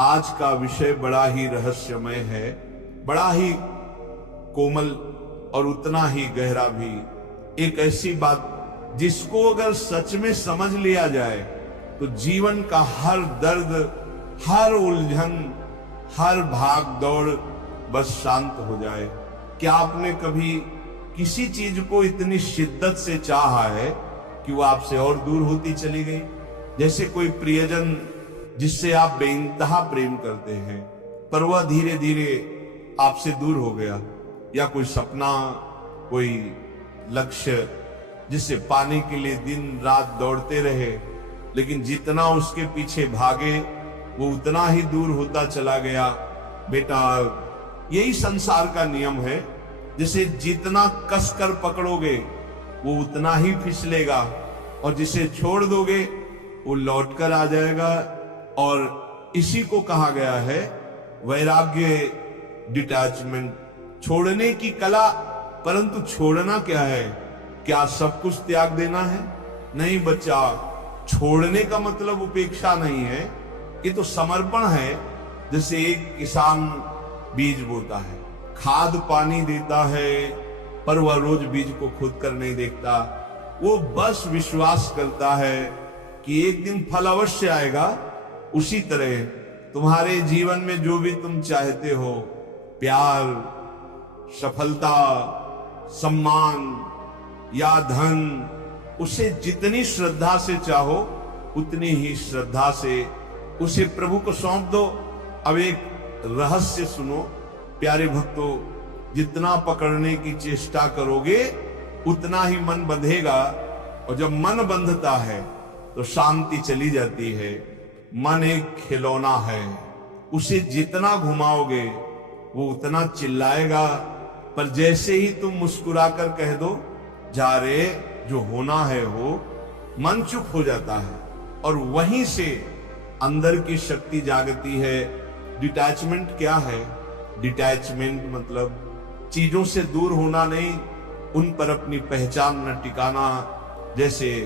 आज का विषय बड़ा ही रहस्यमय है, बड़ा ही कोमल और उतना ही गहरा भी। एक ऐसी बात जिसको अगर सच में समझ लिया जाए तो जीवन का हर दर्द, हर उलझन, हर भाग दौड़ बस शांत हो जाए। क्या आपने कभी किसी चीज को इतनी शिद्दत से चाहा है कि वो आपसे और दूर होती चली गई? जैसे कोई प्रियजन जिससे आप बेइंतहा प्रेम करते हैं पर वह धीरे धीरे आपसे दूर हो गया, या कोई सपना, कोई लक्ष्य जिसे पाने के लिए दिन रात दौड़ते रहे, लेकिन जितना उसके पीछे भागे वो उतना ही दूर होता चला गया। बेटा, यही संसार का नियम है, जिसे जितना कसकर पकड़ोगे वो उतना ही फिसलेगा, और जिसे छोड़ दोगे वो लौटकर आ जाएगा। और इसी को कहा गया है वैराग्य, डिटैचमेंट, छोड़ने की कला। परंतु छोड़ना क्या है? क्या सब कुछ त्याग देना है? नहीं बच्चा, छोड़ने का मतलब उपेक्षा नहीं है, ये तो समर्पण है। जैसे एक किसान बीज बोता है, खाद पानी देता है, पर वह रोज बीज को खोद कर नहीं देखता। वो बस विश्वास करता है कि एक दिन फल अवश्य आएगा। उसी तरह तुम्हारे जीवन में जो भी तुम चाहते हो, प्यार, सफलता, सम्मान या धन, उसे जितनी श्रद्धा से चाहो उतनी ही श्रद्धा से उसे प्रभु को सौंप दो। अब एक रहस्य सुनो प्यारे भक्तों, जितना पकड़ने की चेष्टा करोगे उतना ही मन बंधेगा, और जब मन बंधता है तो शांति चली जाती है। मन एक खिलौना है, उसे जितना घुमाओगे वो उतना चिल्लाएगा, पर जैसे ही तुम मुस्कुराकर कह दो जा रे, जो होना है हो, मन चुप हो जाता है, और वहीं से अंदर की शक्ति जागती है। डिटैचमेंट क्या है? डिटैचमेंट मतलब चीजों से दूर होना नहीं, उन पर अपनी पहचान न टिकाना। जैसे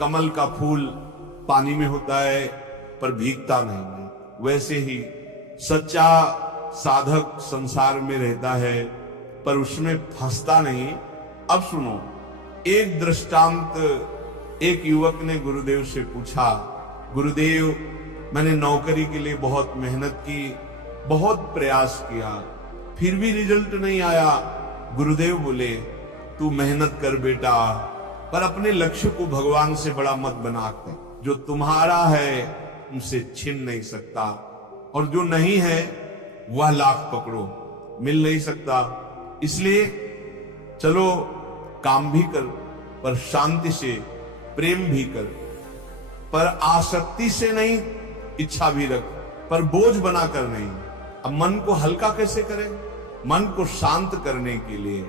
कमल का फूल पानी में होता है पर भीगता नहीं, वैसे ही सच्चा साधक संसार में रहता है पर उसमें फंसता नहीं। अब सुनो, एक दृष्टांत। एक युवक ने गुरुदेव से पूछा, गुरुदेव, मैंने नौकरी के लिए बहुत मेहनत की, बहुत प्रयास किया, फिर भी रिजल्ट नहीं आया। गुरुदेव बोले, तू मेहनत कर बेटा, पर अपने लक्ष्य को भगवान से बड़ा मत बना कर। जो तुम्हारा है उनसे छिन नहीं सकता, और जो नहीं है वह लाख पकड़ो, मिल नहीं सकता। इसलिए चलो काम भी कर, पर शांति से, प्रेम भी कर, पर आसक्ति से नहीं। इच्छा भी रख, पर बोझ बनाकर नहीं। अब मन को हल्का कैसे करें? मन को शांत करने के लिए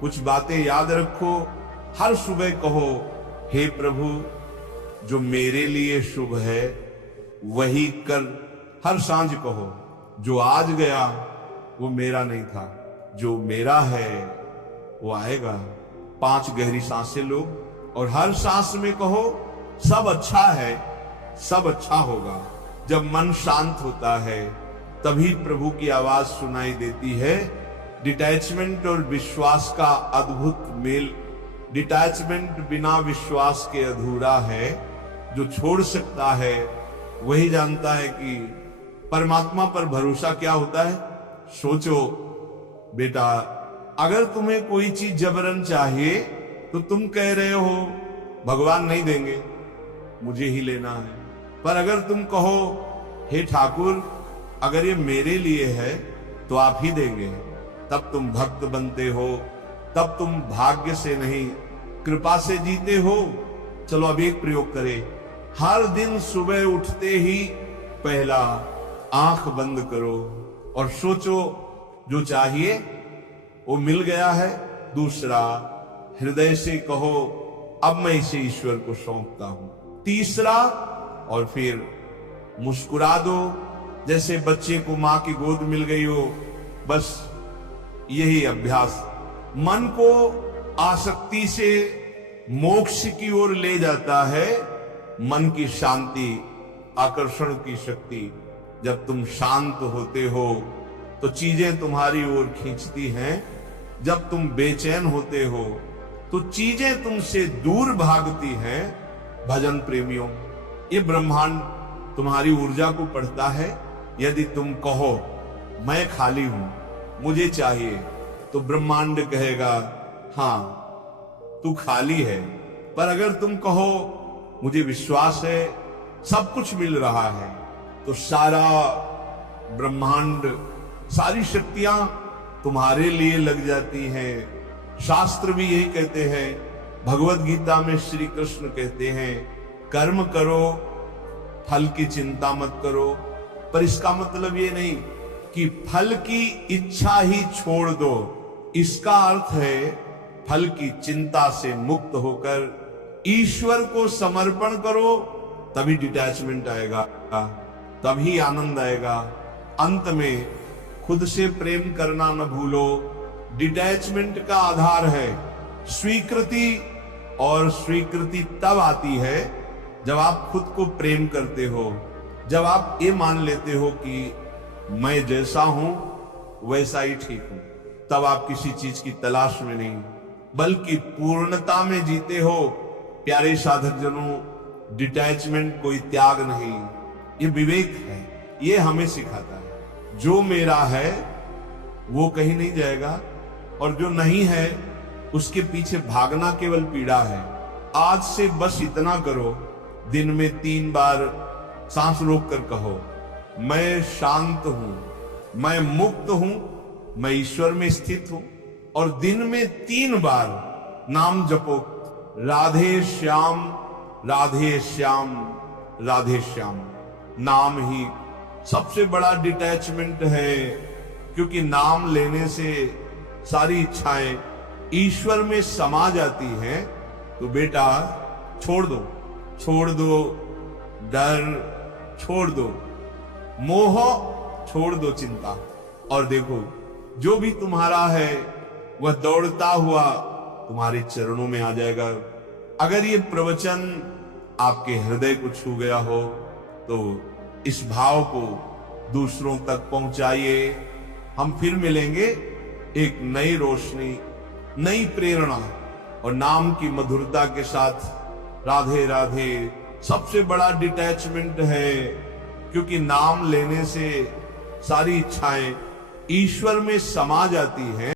कुछ बातें याद रखो। हर सुबह कहो, हे प्रभु, जो मेरे लिए शुभ है वही कर। हर सांझ कहो, जो आज गया वो मेरा नहीं था, जो मेरा है वो आएगा। 5 गहरी सांसें लो, और हर सांस में कहो, सब अच्छा है, सब अच्छा होगा। जब मन शांत होता है तभी प्रभु की आवाज सुनाई देती है। डिटैचमेंट और विश्वास का अद्भुत मेल। डिटैचमेंट बिना विश्वास के अधूरा है। जो छोड़ सकता है वही जानता है कि परमात्मा पर भरोसा क्या होता है। सोचो बेटा, अगर तुम्हें कोई चीज जबरन चाहिए तो तुम कह रहे हो भगवान नहीं देंगे, मुझे ही लेना है। पर अगर तुम कहो, हे ठाकुर, अगर ये मेरे लिए है तो आप ही देंगे, तब तुम भक्त बनते हो, तब तुम भाग्य से नहीं कृपा से जीते हो। चलो अब एक प्रयोग करें। हर दिन सुबह उठते ही पहला आंख बंद करो और सोचो, जो चाहिए वो मिल गया है। दूसरा, हृदय से कहो, अब मैं इसे ईश्वर को सौंपता हूं। तीसरा, और फिर मुस्कुरा दो, जैसे बच्चे को मां की गोद मिल गई हो। बस यही अभ्यास मन को आसक्ति से मोक्ष की ओर ले जाता है। मन की शांति, आकर्षण की शक्ति जब तुम शांत होते हो तो चीजें तुम्हारी ओर खींचती हैं, जब तुम बेचैन होते हो तो चीजें तुमसे दूर भागती हैं। भजन प्रेमियों, ये ब्रह्मांड तुम्हारी ऊर्जा को पढ़ता है। यदि तुम कहो मैं खाली हूं, मुझे चाहिए, तो ब्रह्मांड कहेगा हां तू खाली है। पर अगर तुम कहो मुझे विश्वास है, सब कुछ मिल रहा है, तो सारा ब्रह्मांड, सारी शक्तियां तुम्हारे लिए लग जाती हैं। शास्त्र भी यही कहते हैं, भगवत गीता में श्री कृष्ण कहते हैं कर्म करो, फल की चिंता मत करो। पर इसका मतलब ये नहीं कि फल की इच्छा ही छोड़ दो। इसका अर्थ है फल की चिंता से मुक्त होकर ईश्वर को समर्पण करो, तभी डिटैचमेंट आएगा, तभी आनंद आएगा। अंत में खुद से प्रेम करना न भूलो। डिटैचमेंट का आधार है स्वीकृति, और स्वीकृति तब आती है जब आप खुद को प्रेम करते हो, जब आप ये मान लेते हो कि मैं जैसा हूं वैसा ही ठीक हूं। तब आप किसी चीज की तलाश में नहीं, बल्कि पूर्णता में जीते हो। प्यारे साधक जनों, डिटैचमेंट कोई त्याग नहीं, ये विवेक है। ये हमें सिखाता है जो मेरा है वो कहीं नहीं जाएगा, और जो नहीं है उसके पीछे भागना केवल पीड़ा है। आज से बस इतना करो, दिन में 3 बार सांस रोक कर कहो मैं शांत हूं, मैं मुक्त हूं, मैं ईश्वर में स्थित हूं। और दिन में 3 बार नाम जपो, राधे श्याम राधे श्याम राधे श्याम। नाम ही सबसे बड़ा डिटैचमेंट है, क्योंकि नाम लेने से सारी इच्छाएं ईश्वर में समा जाती हैं। तो बेटा छोड़ दो, छोड़ दो डर, छोड़ दो मोह, छोड़ दो चिंता, और देखो जो भी तुम्हारा है वह दौड़ता हुआ तुम्हारे चरणों में आ जाएगा। अगर ये प्रवचन आपके हृदय को छू गया हो तो इस भाव को दूसरों तक पहुंचाइए। हम फिर मिलेंगे एक नई रोशनी, नई प्रेरणा और नाम की मधुरता के साथ। राधे राधे। सबसे बड़ा डिटैचमेंट है, क्योंकि नाम लेने से सारी इच्छाएं ईश्वर में समा जाती हैं।